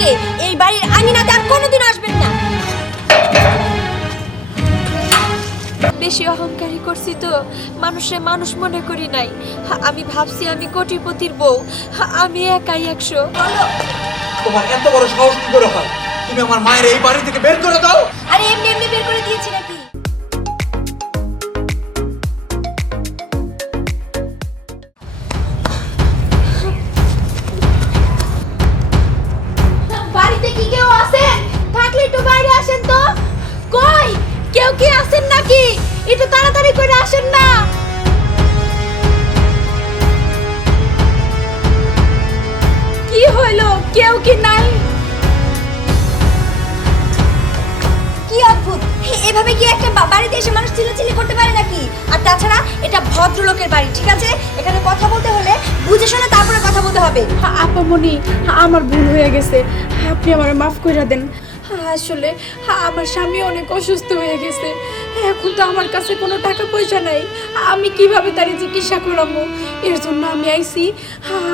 থেকে এই বাড়ির আঙিনাতে আর কোনোদিন আসবেন না। বেশি অহংকারী করছি তো মানুষে মানুষ মনে করি নাই। আমি ভাবছি আমি কোটিপতির বউ। আমি একাই একশো। তোমার এত বড় সাহস কি করে হয়? তুমি আমার মায়ের এই বাড়ি থেকে বের করে দাও। আরে এমনি এমনি বের করে দিয়েছি নাকি? এটা ভদ্রলোকের বাড়ি ঠিক আছে? এখানে কথা বলতে হলে বুঝে শুনে তারপরে কথা বলতে হবে। আপামনি আমার ভুল হয়ে গেছে। আপনি আমার মাফ করে দেন। আসলে আমার স্বামী অনেক অসুস্থ হয়ে গেছে। এখন তো আমার কাছে কোনো টাকা পয়সা নাই। আমি কীভাবে তার চিকিৎসা করাবো এর জন্য আমি আইছি।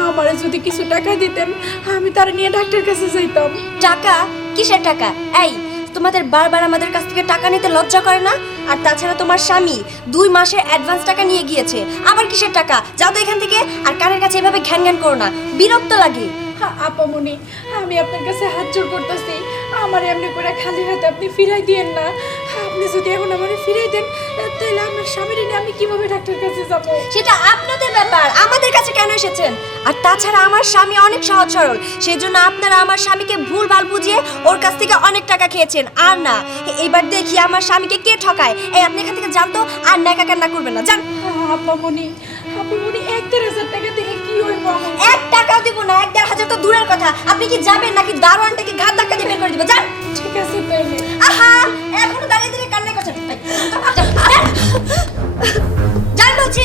আমার যদি কিছু টাকা দিতেন আমি তার নিয়ে ডাক্তার কাছে যাইতাম। টাকা? কিসের টাকা? এই তোমাদের বারবার আমাদের কাছ থেকে টাকা নিতে লজ্জা করে না? আর তাছাড়া তোমার স্বামী দুই মাসের অ্যাডভান্স টাকা নিয়ে গিয়েছে। আবার কিসের টাকা? যাও তো এখান থেকে। আর কানের কাছে এভাবে ঘ্যান ঘ্যান করো না। বিরক্ত লাগে। আপামনি, আমি আপনার কাছে হাত জোর করতেছি। আমার এমনি করে খালি হাতে আপনি ফিরাই দিয়েন না। আপনি যদি এখন আমার ফিরাই দেন তাহলে আমার স্বামীর নিয়ে আমি কীভাবে ডাক্তার কাছে যাব? সেটা আপনাদের ব্যাপার। আমাদের কাছে কেন এসেছেন? আর তাছাড়া আমার স্বামী অনেক সহজ সরল। সেই জন্য আপনারা আমার স্বামীকে ভুল ভালো বুঝিয়ে ওর কাছ থেকে অনেক টাকা খেয়েছেন। আর না এবার দেখি আমার স্বামীকে কে ঠকায়। এই আপনি এখান থেকে জানতো আর ন্যাকা কান্না করবেন না। জান আপামনি আপামনি এক দেড় হাজার টাকা থেকে কি হইব এক টাকাও দিব না এক দেড় হাজার তো দূরের কথা। আপনি কি যাবেন নাকি দারোয়ানটাকে ঘাত ধাক্কা দিয়ে বের করে দিব যান। যান, বলছি।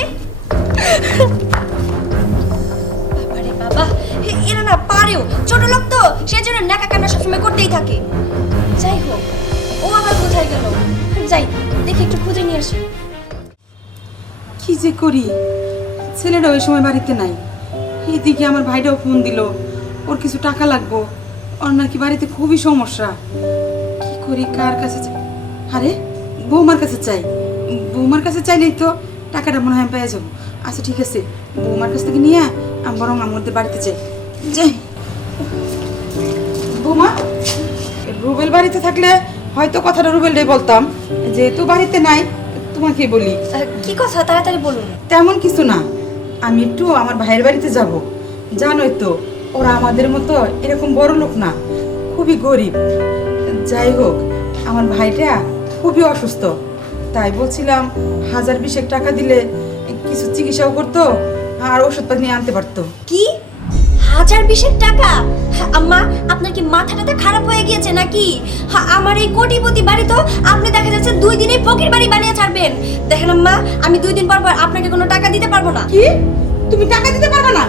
বাবারে বাবা এরা না পারেও। ছোট লোক তো সেই জন্য নাকা কান্না সবসময় করতেই থাকে। যাই হোক ও আবার কোথায় গেল? যাই দেখি একটু খুঁজে নিয়ে আসি। কি যে করি? ছেলেটা ওই সময় বাড়িতে নাই। এদিকে আমার ভাইটাও ফোন দিল। ওর কিছু টাকা লাগবো। ওর নাকি বাড়িতে খুবই সমস্যা। কি করি কার কাছে আরে বৌমার কাছে চাই। বৌমার কাছে চাইলেই তো টাকাটা মনে হয় পেয়ে যাব। আচ্ছা ঠিক আছে। বৌমার কাছ থেকে নিয়ে আমি বরং আমাদের বাড়িতে যাই। যাই। বৌমা রুবেল বাড়িতে থাকলে হয়তো কথাটা রুবেলটাই বলতাম। যেহেতু বাড়িতে নাই তোমাকে বলি। কি কথা? তাড়াতাড়ি বলুন। তেমন কিছু না। আমি একটু আমার ভাইয়ের বাড়িতে যাব। জানোই তো ওরা আমাদের মতো এরকম বড় লোক না। খুবই গরিব। যাই হোক আমার ভাইটা খুবই অসুস্থ। তাই বলছিলাম হাজার বিশেক টাকা দিলে কিছু চিকিৎসাও করতো আর ওষুধপাতি নিয়ে আনতে পারতো। কি? হাজার বিশের টাকা? আম্মা আপনার কি মাথা টাথা খারাপ হয়ে গিয়েছে নাকি? আমার এই কোটিপতি বাড়ি তো আপনি দেখা যাচ্ছে দুই দিনেই ফকির বাড়ি বানিয়ে ছাড়বেন। দেখেন আম্মা আমি দুই দিন পর পর আপনাকে কোনো টাকা দিতে পারব না। কি? তুমি টাকা দিতে পারবে না?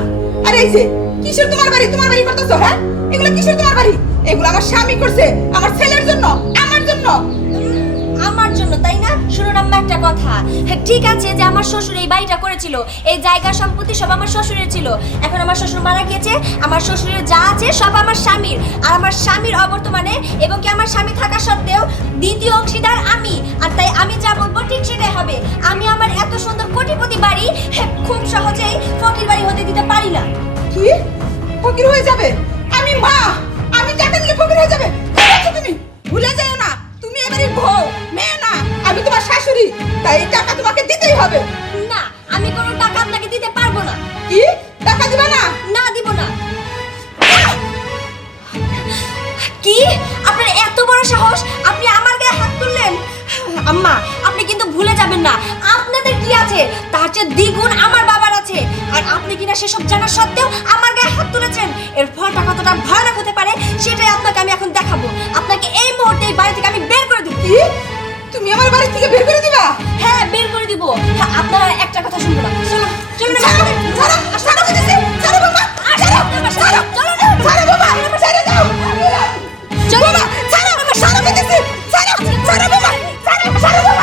আরে এই যে কিসের তোমার বাড়ি তোমার বাড়ি করতেছো হ্যাঁ? এগুলো কিসের তোমার বাড়ি? এগুলো আমার স্বামী করছে আমার ছেলের জন্য আমার জন্য। জন্য তাই না? শুনুন একটা কথা। হ্যাঁ, ঠিক আছে যে আমার শ্বশুর এই বাড়িটা করেছিল। এই জায়গা সম্পত্তি সব আমার শ্বশুরের ছিল। এখন আমার শ্বশুর মারা গিয়েছে আমার শ্বশুরের যা আছে সব আমার স্বামীর। আর আমার স্বামীর অবর্তমানে এবং কি আমার স্বামী থাকা সত্ত্বেও দ্বিতীয় অংশীদার আমি। আর তাই আমি যা বলব ঠিক সেটাই হবে। আমি আমার এত সুন্দর কোটিপতি বাড়ি হ্যাঁ, খুব সহজেই ফকির বাড়ি হতে দিতে পারি না। কি? ফকির হয়ে যাবে? আমি মা! সেসব জানা সত্ত্বেও আমার গায়ে হাত তুলেছেন। এর ফলটা কতটা ভয়ানক হতে পারে সেটাই আপনাকে আমি এখন দেখাবো। আপনাকে এই মুহূর্তে এই বাড়ি থেকে আমি বের করে দিব। কি? তুমি আমার বাড়ি থেকে বের করে দিবা? হ্যাঁ বের করে দিব। হ্যাঁ, আপনারা একটা কথা শুনব না চলো চলো না। ছাড়ো, ছাড়ো, ছাড়ো ছাড়ো বাবা, ছাড়ো, ছাড়ো, চলো ছাড়ো বাবা, ছেড়ে দাও। চলো। না ছাড়ো, ছাড়ো বলতেছি, ছাড়ো, ছাড়ো বাবা, ছাড়ো বাবা।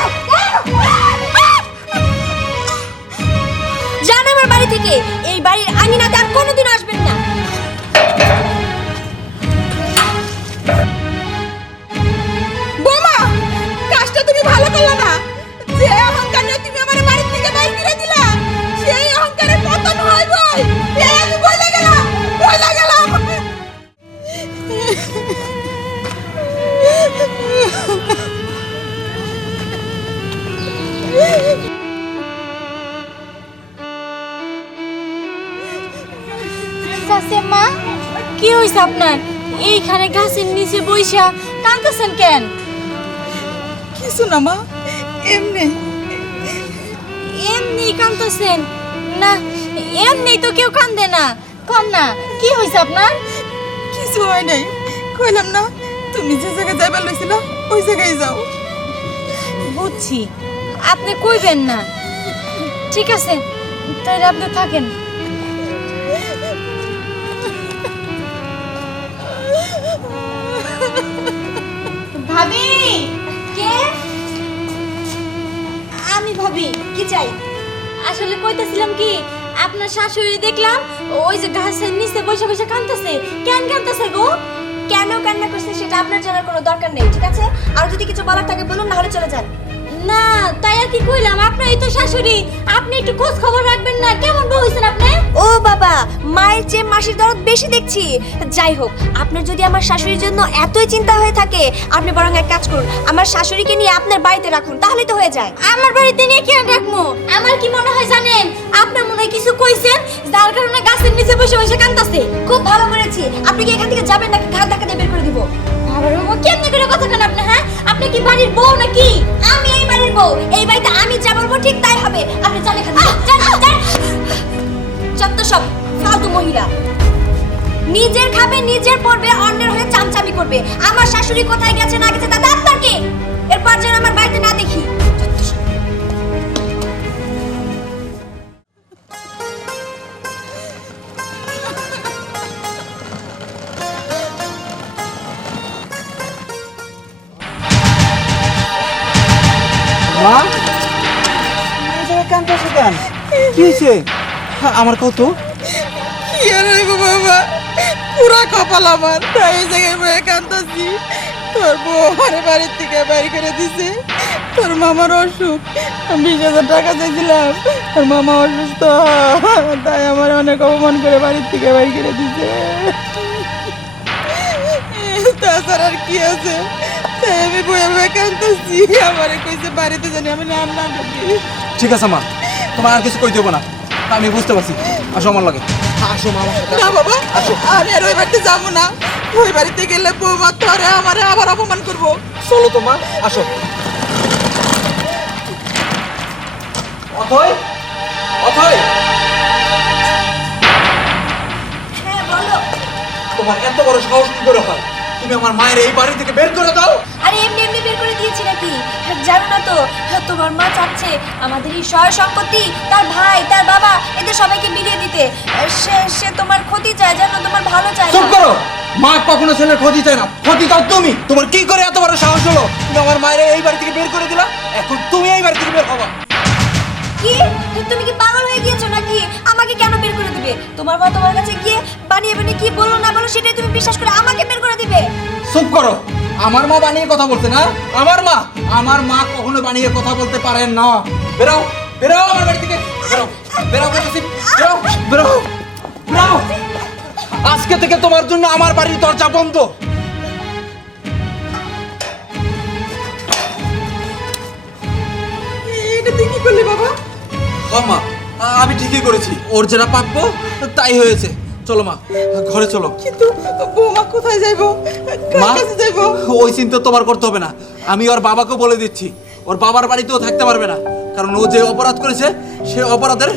আপনার? এইখানে গাছের নিচে বইসা কাঁদতেছেন কেন? কিছু না মা। এমনি। এমনি কাঁদতেছেন না এমনি তো কেউ কান্দে না। কন না কি হইছে আপনার? কিছু হয় নাই। কইলাম না তুমি যে জায়গায় যাইবার লইছিল ওই জায়গায় যাও। বুঝছি। আপনি কইবেন না। ঠিক আছে তাহলে আপনি থাকেন। চাই। আসলে কইতেছিলাম কি, আপনার শাশুড়ি দেখলাম, ওই যে গাছের নিচে বসে বসে কাঁদতেছে। কেন কাঁদতেছে গো? কেন কান্না করছে সেটা আপনার জানার কোনো দরকার নেই, ঠিক আছে? আর যদি কিছু বলার থাকে বলুন, না হলে চলে যান। না তাই আর কি কইলাম? আপনারই তো শাশুড়ি আপনি একটু খোঁজ খবর রাখবেন না। কেমন বউ হইছেন আপনি? ও বাবা মায়ের চেয়ে মাসির দরদ বেশি দেখছি। যাই হোক আপনার যদি আমার শাশুড়ির জন্য এতই চিন্তা হয়ে থাকে আপনি বরং এক কাজ করুন আমার শাশুড়িকে নিয়ে আপনার বাড়িতে রাখুন তাহলেই তো হয়ে যায়। আমার বাড়িতে নিয়ে কেন রাখব? আমার কি মনে হয় জানেন আপনার মনে হয় কিছু কইছেন? যার কারণে গাছের নিচে বসে বসে কাঁদতাছে। খুব ভালো করেছি। আপনি কি এখান থেকে যাবেন নাকি ঘাট ধাক্কা দিয়ে বের করে দিব? বাবা কেমনে করে কথা কেন আপনি হ্যাঁ? আপনি কি বাড়ির বউ নাকি? আমি এই বাড়ির বউ। এই বাড়িতে আমি যা বলব ঠিক তাই হবে। আপনি চলে যান। যত সব, ফালতু মহিলা। নিজের খাবে, নিজের পড়বে, অন্যের হয়ে চামচামি করবে। আমার শাশুড়ি কোথায় গেছে না গেছে তা আপনার কি? এরপর যেন আমার বাড়িতে না দেখি। মা? জায়গায় কেন কি হয়েছে? হ্যাঁ, আমার কত কি আর বাবা পুরা কপাল আমার। তাই এই জায়গায় বয়ে কান্দাছি তোর বউ আমার বাড়ির থেকে বাড়ি করে দিছে। তোর মামার অসুখ। আমি বিশ হাজার টাকা চাইছিলাম। তোর মামা অসুস্থ। তাই আমার অনেক অপমান করে বাড়ির থেকে বাড়ি করে দিছে। তাছাড়া আর কি আছে? আমি কান্দাছি আমার কইছে বাড়িতে জানি আমি নাম না ঢুকি ঠিক আছে মা। তোমার আর কিছু কই দেবো না। আমি বুঝতে পারছি। আসো আমার লাগে। আসো মা না আসো। বাবা আমি আর ওই বাড়িতে যাব না। ওই বাড়িতে গেলে বৌমা তোরে আমারে আবার অপমান করব। চলো তো মা আসো। অথয় অথয় হ্যাঁ তোমার এত বড় সাহস কি করে হয়? তুমি আমার মায়ের এই বাড়ি থেকে বের করে দাও। দিয়েছি নাকি জানো না তো তোমার মা চাচ্ছে আমাদের এই সয় সম্পত্তি, তার ভাই, তার বাবা, এদের সবাইকে মিলিয়ে দিতে। সে সে তোমার ক্ষতি চায়, জানো, তোমার ভালো চায় চুপ করো! মা কখনো ছেলের ক্ষতি চায় না। ক্ষতি চাও তুমি। তোমার কি করে এত বড় সাহস হলো? তুমি আমার মায়ের এই বাড়ি থেকে বের করে দিলা? এখন তুমি এই বাড়ি থেকে বের হবা। কি? তুমি কি পাগল হয়ে গিয়েছো নাকি? আমাকে কেন বের করে দিবে? তোমার মা তোমার কাছে গিয়ে বানিয়ে বানিয়ে কি বলো না বলো সেটাই তুমি বিশ্বাস করে আমাকে বের করে দিবে। চুপ করো। আমার মা বানিয়ে কথা বলছে না? আমার মা? আমার মা কখনো বানিয়ে কথা বলতে পারেন না। বেরাও বেরাও আমার বাড়ি থেকে। বেরাও বেরাও বলতেছি বেরাও বেরাও বেরাও আজকে থেকে তোমার জন্য আমার বাড়ির দরজা বন্ধ। এটা তুই কি করলি বাবা? হ্যাঁ মা আমি ঠিকই করেছি। ওর যেটা প্রাপ্য তাই হয়েছে। চলো মা ঘরে চলো। কিন্তু বৌমা কোথায় যাইবো? মা যাইবো? ওই চিন্তা তোমার করতে হবে না। আমি ওর বাবাকে বলে দিচ্ছি। ওর বাবার বাড়িতেও থাকতে পারবে না। কারণ ও যে অপরাধ করেছে সে অপরাধের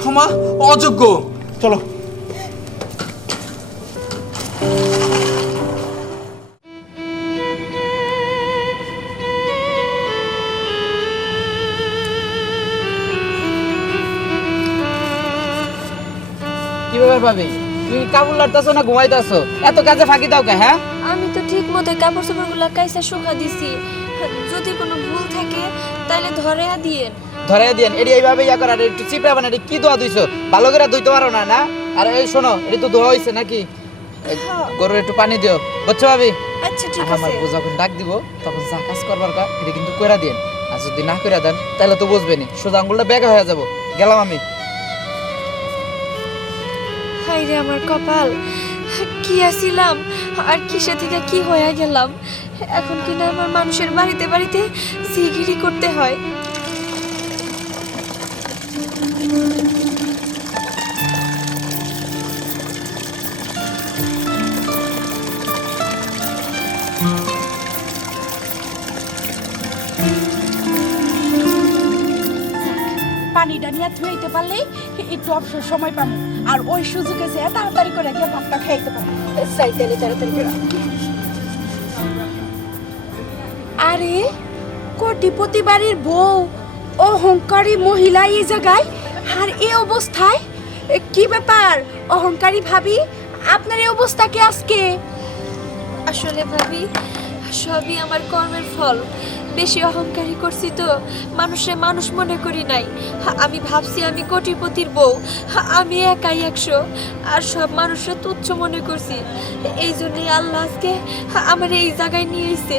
ক্ষমা অযোগ্য। চলো। ব্যাপার ভাবি তুমি কাবুল লড়তেছো না ঘুমাইতেছো? এত কাজে ফাঁকি দাও কে হ্যাঁ? আমি তো ঠিক মতো কাপড় চোপড়গুলো কাইসা শুকা দিছি। যদি কোনো ভুল থাকে তাহলে ধরে দিয়েন। ধরে দিয়েন। এটি এইভাবে ইয়া করার একটু চিপড়া বানা কি দোয়া দিছো? ভালো করে ধুইতে পারো না না? আর এই শোনো এটি তো ধোয়া হয়েছে নাকি? এই গরুর একটু পানি দিও। বুঝছ ভাবি? আচ্ছা ঠিক আমার আছে। বউ যখন ডাক দিব তখন যা কাজ করবার কা এটা কিন্তু কইরা দিন আর যদি না কইরা দেন তাহলে তো বুঝবেনি সোজা আঙ্গুলটা বেগা হয়ে যাব। গেলাম আমি। হাই রে আমার কপাল। কি আসিলাম আর কিসে থেকে কি হয়ে গেলাম? এখন কিনা আমার মানুষের বাড়িতে বাড়িতে সিগিরি করতে হয়। বাড়িটা নিয়ে থুইতে পারলেই একটু অবসর সময় পাবো? আর ওই সুযোগে যে তাড়াতাড়ি করে গিয়ে ভাতটা খাইতে পারব আরে, কোটিপতি বাড়ির বউ, অহংকারী মহিলা এই জায়গায়? আর এই অবস্থায়? কি ব্যাপার? অহংকারী ভাবি, আপনার এই অবস্থা কি আজকে? আসলে ভাবি, সবই আমার কর্মের ফল। বেশি অহংকারী করছি তো। মানুষে মানুষ মনে করি নাই। আমি ভাবছি আমি কোটিপতির বউ। আমি একাই একশো। আর সব মানুষের তুচ্ছ মনে করছি। এই জন্যই আল্লাহ আজকে আমার এই জায়গায় নিয়ে এসে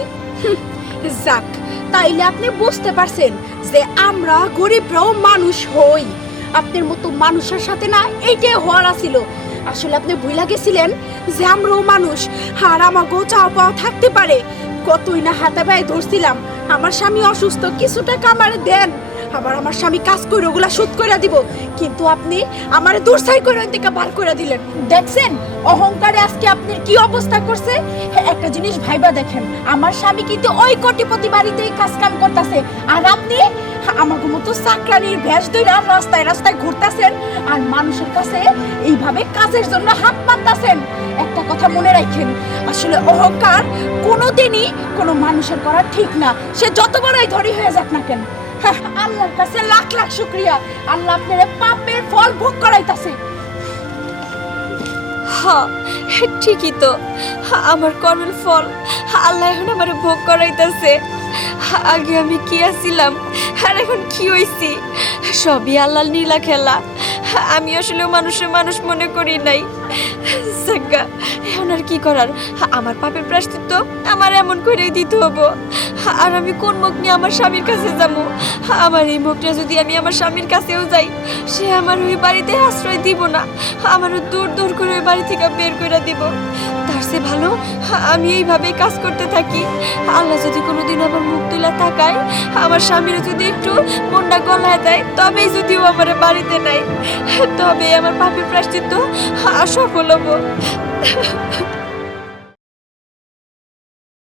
যাক, তাইলে আপনি বুঝতে পারছেন যে আমরা গরিবরাও মানুষ হই। আপনার মতো মানুষের সাথে না এইটাই হওয়ার ছিল আসলে আপনি ভুলা গেছিলেন যে আমরাও মানুষ, আর আমাকেও চাওয়া পাওয়া থাকতে পারে। কতই না হাতে পায়ে ধরছিলাম। আমার স্বামী অসুস্থ কিছু টাকা আমার দেন। আবার আমার স্বামী কাজ করে ওগুলা শোধ করে দিব। কিন্তু আপনি আমার দুর্সাই করে থেকে বার করে দিলেন। দেখছেন? অহংকারে আজকে আপনি কি অবস্থা করছে? হ্যাঁ, একটা জিনিস ভাইবা দেখেন। আমার স্বামী কিন্তু ওই কোটিপতি বাড়িতেই কাজ কাম করতেছে। আর আপনি আমাকে মতো চাকরানির ভেষ ধরে রাস্তায় রাস্তায় ঘুরতেছেন আর মানুষের কাছে এইভাবে কাজের জন্য হাত পাততেছেন একটা কথা মনে রাখেন আসলে অহংকার কোনোদিনই কোনো মানুষের করা ঠিক না। সে যত বড়ই ধরি হয়ে যাক না কেন। হ্যাঁ, আল্লাহর কাছে লাখ লাখ শুক্রিয়া। আল্লাহ আপনার পাপের ফল ভোগ করাইতাছে। হ্যাঁ ঠিকই তো। আমার কর্মের ফল আল্লাহ এখন আমার ভোগ করাইতেছে। আগে আমি কি আছিলাম? আর এখন কি হইছি? সবই আল্লাহ নীলা খেলা। আমি আসলে মানুষের মানুষ মনে করি নাই। সাজ্ঞা এখন আর কি করার? আমার পাপের প্রায়শ্চিত্ত আমার এমন করেই দিতে হব। আর আমি কোন মুখ নিয়ে আমার স্বামীর কাছে যাব? আমার এই মুখটা যদি আমি আমার স্বামীর কাছেও যাই, সে আমার ওই বাড়িতে আশ্রয় দিব না। আমারও দূর দূর করে ওই বাড়ি থেকে বের করে দিব। তার সে ভালো, আমি এইভাবে কাজ করতে থাকি। আল্লাহ যদি কোনোদিন আমার মুখ তুলে তাকায়, আমার স্বামীর যদি একটু মনটা গলায় দেয়, তবেই যদিও আমার বাড়িতে নাই। তবে আমার পাপের প্রাশ্চিত্য সফল হব।